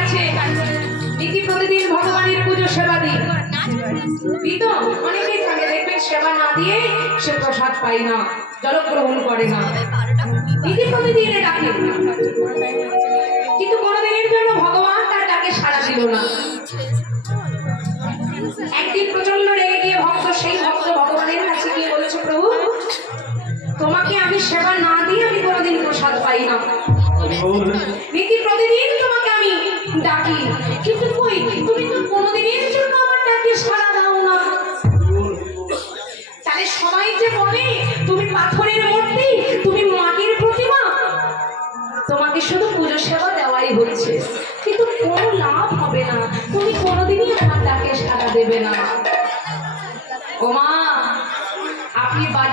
আছে দিদি প্রতিদিন ভগবানের পুজো সেবা দিই দিত অনেকেই থাকে দেখবেন সেবা না দিয়ে সে প্রসাদ পাই না জলগ্রহণ করে না। দিদি প্রতিদিন ডাকে। কিন্তু কোনোদিনের জন্য ভগবান তার ডাকে সাড়া দিল না। একদিন প্রচণ্ড রেগে গিয়ে ভক্ত সেই ভক্ত ভগবানের কাছে গিয়ে বলেছে প্রভু তোমাকে আমি সেবা না দিয়ে আমি কোনোদিন প্রসাদ পাই না। নীতি প্রতিদিন তোমাকে ডাকি কিন্তু কই, তুমি তো কোনোদিনের জন্য আমার ডাকে সাড়া দাও না। তাহলে সবাই যে বলে, তুমি পাথরের মূর্তি, তুমি মাটির প্রতিমা, তোমাকে শুধু পুজো সেবা দেওয়াই হচ্ছে। কিন্তু কোনো লাভ হবে না। তুমি কোনোদিনই আমার ডাকে সাড়া দেবে না। ওমা, আপনি বাজার